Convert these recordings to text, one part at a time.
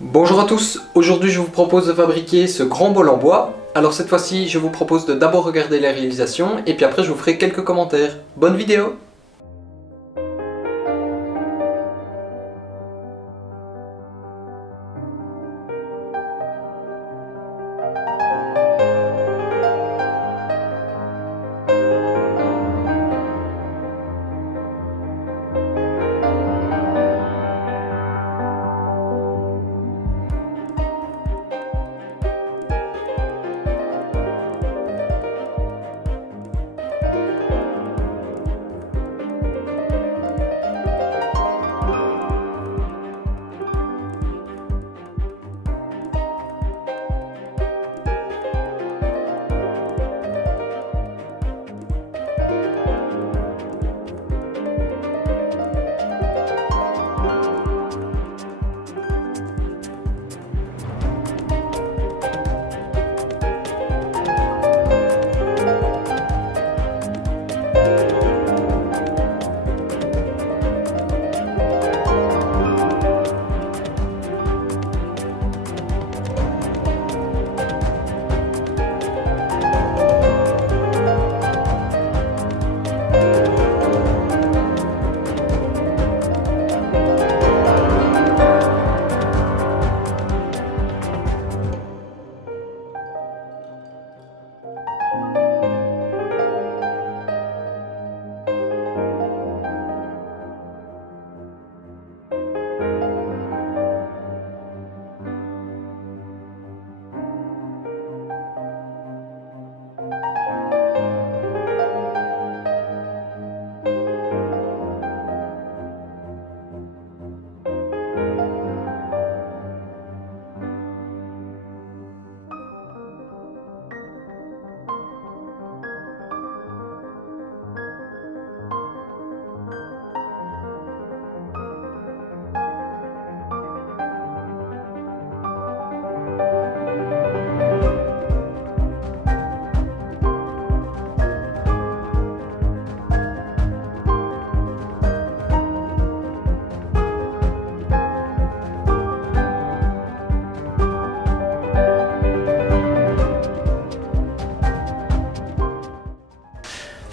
Bonjour à tous, aujourd'hui je vous propose de fabriquer ce grand bol en bois. Alors cette fois-ci je vous propose de d'abord regarder la réalisation et puis après je vous ferai quelques commentaires. Bonne vidéo!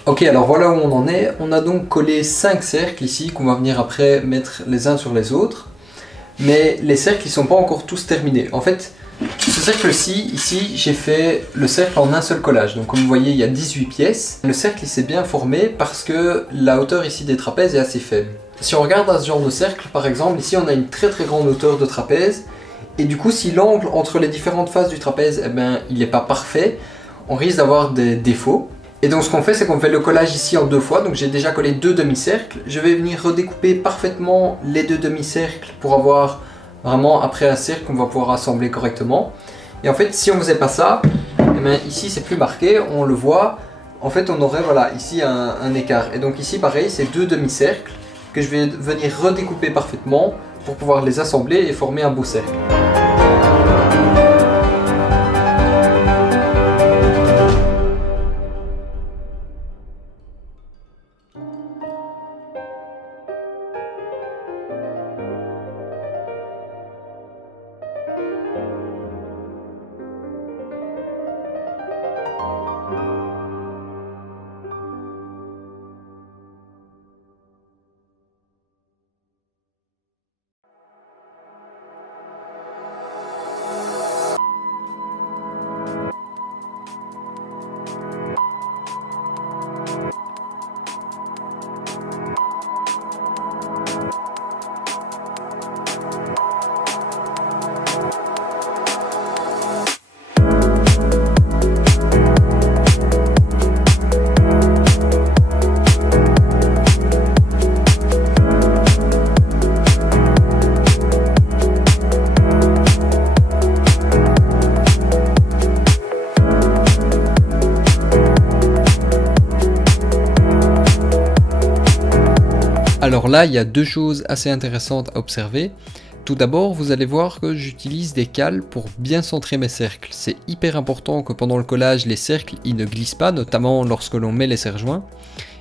Ok, alors voilà où on en est. On a donc collé 5 cercles ici qu'on va venir après mettre les uns sur les autres. Mais les cercles ils sont pas encore tous terminés. En fait, ce cercle-ci, ici, j'ai fait le cercle en un seul collage. Donc comme vous voyez, il y a 18 pièces. Le cercle il s'est bien formé parce que la hauteur ici des trapèzes est assez faible. Si on regarde à ce genre de cercle, par exemple, ici on a une très grande hauteur de trapèze. Et du coup, si l'angle entre les différentes faces du trapèze, il n'est pas parfait, on risque d'avoir des défauts. Et donc ce qu'on fait, c'est qu'on fait le collage ici en 2 fois. Donc j'ai déjà collé 2 demi-cercles. Je vais venir redécouper parfaitement les 2 demi-cercles pour avoir vraiment après un cercle qu'on va pouvoir assembler correctement. Et en fait, si on faisait pas ça, ici c'est plus marqué, on le voit. En fait, on aurait voilà ici un écart. Et donc ici pareil, c'est 2 demi-cercles que je vais venir redécouper parfaitement pour pouvoir les assembler et former un beau cercle. Alors là, il y a 2 choses assez intéressantes à observer. Tout d'abord, vous allez voir que j'utilise des cales pour bien centrer mes cercles. C'est hyper important que pendant le collage, les cercles ils ne glissent pas, notamment lorsque l'on met les serre-joints.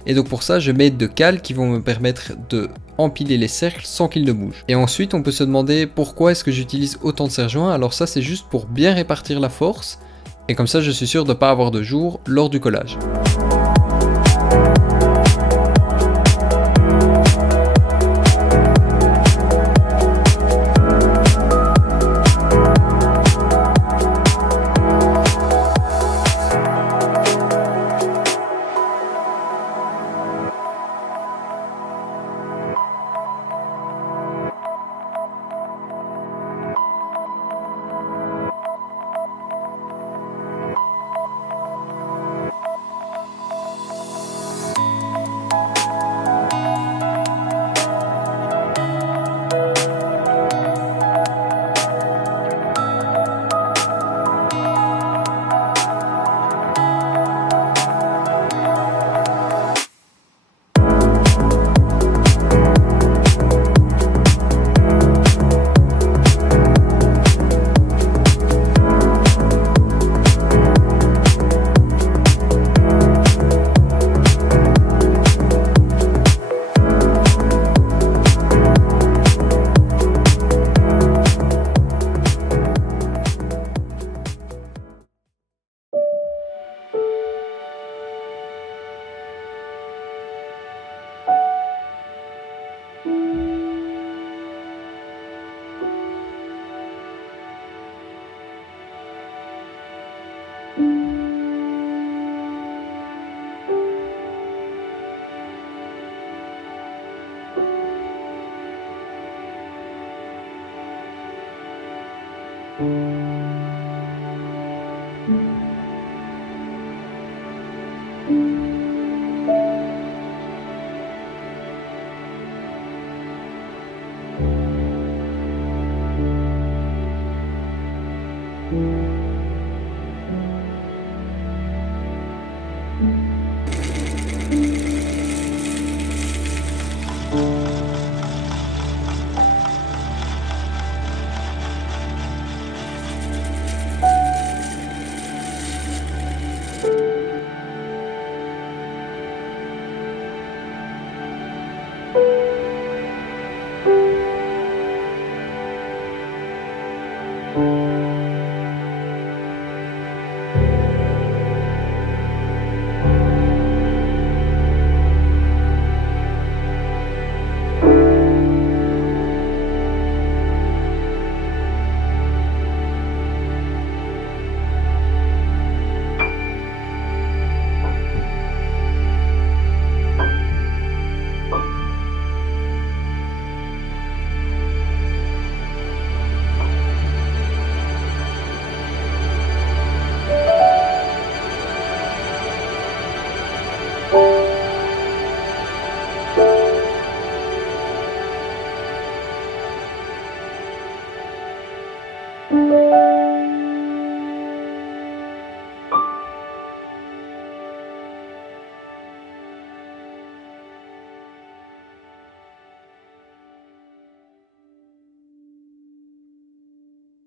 Et donc pour ça je mets 2 cales qui vont me permettre de empiler les cercles sans qu'ils ne bougent. Et ensuite on peut se demander pourquoi est-ce que j'utilise autant de serre-joints. Alors ça c'est juste pour bien répartir la force, et comme ça je suis sûr de ne pas avoir de jour lors du collage.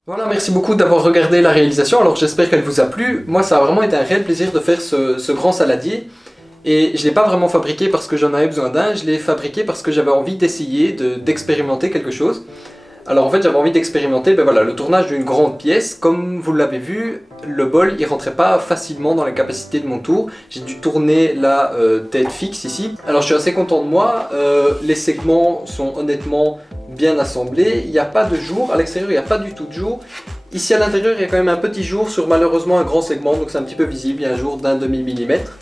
Voilà, merci beaucoup d'avoir regardé la réalisation. Alors j'espère qu'elle vous a plu. Moi ça a vraiment été un réel plaisir de faire ce grand saladier. Et je ne l'ai pas vraiment fabriqué parce que j'en avais besoin d'un, je l'ai fabriqué parce que j'avais envie d'essayer, d'expérimenter quelque chose. Alors en fait j'avais envie d'expérimenter voilà, le tournage d'une grande pièce. Comme vous l'avez vu, le bol il rentrait pas facilement dans les capacités de mon tour. J'ai dû tourner la tête fixe ici. Alors je suis assez content de moi, les segments sont honnêtement bien assemblés. Il n'y a pas de jour, à l'extérieur il n'y a pas du tout de jour. Ici à l'intérieur il y a quand même un petit jour sur malheureusement un grand segment, donc c'est un petit peu visible, il y a un jour d'1 demi-millimètre.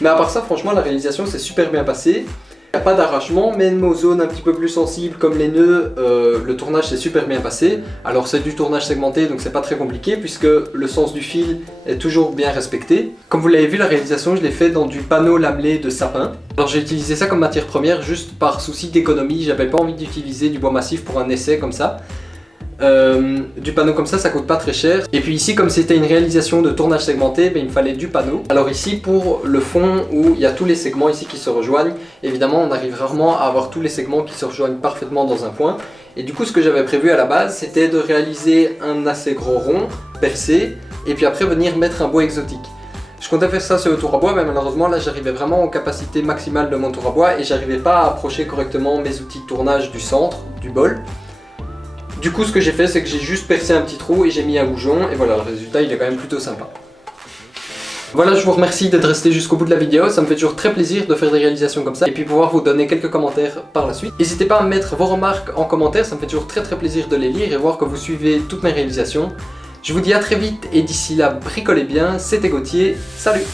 Mais à part ça franchement la réalisation s'est super bien passée. Il n'y a pas d'arrachement, même aux zones un petit peu plus sensibles comme les nœuds, le tournage s'est super bien passé. Alors c'est du tournage segmenté donc c'est pas très compliqué puisque le sens du fil est toujours bien respecté. Comme vous l'avez vu, la réalisation je l'ai fait dans du panneau lamelé de sapin. Alors j'ai utilisé ça comme matière première juste par souci d'économie, j'avais pas envie d'utiliser du bois massif pour un essai comme ça. Du panneau comme ça coûte pas très cher. Et puis ici comme c'était une réalisation de tournage segmenté, il me fallait du panneau. Alors ici pour le fond où il y a tous les segments ici qui se rejoignent, évidemment on arrive rarement à avoir tous les segments qui se rejoignent parfaitement dans un point. Et du coup ce que j'avais prévu à la base c'était de réaliser un assez gros rond percé et puis après venir mettre un bois exotique. Je comptais faire ça sur le tour à bois, mais malheureusement là j'arrivais vraiment aux capacités maximales de mon tour à bois et j'arrivais pas à approcher correctement mes outils de tournage du centre, du bol. Du coup ce que j'ai fait c'est que j'ai juste percé un petit trou et j'ai mis un bouchon et voilà, le résultat il est quand même plutôt sympa. Voilà, je vous remercie d'être resté jusqu'au bout de la vidéo, ça me fait toujours très plaisir de faire des réalisations comme ça et puis pouvoir vous donner quelques commentaires par la suite. N'hésitez pas à mettre vos remarques en commentaire, ça me fait toujours très plaisir de les lire et voir que vous suivez toutes mes réalisations. Je vous dis à très vite et d'ici là, bricolez bien, c'était Gauthier, salut!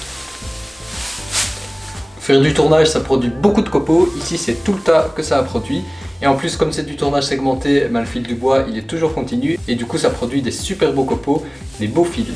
Faire du tournage ça produit beaucoup de copeaux, ici c'est tout le tas que ça a produit. Et en plus comme c'est du tournage segmenté, le fil du bois il est toujours continu et du coup ça produit des super beaux copeaux, des beaux fils.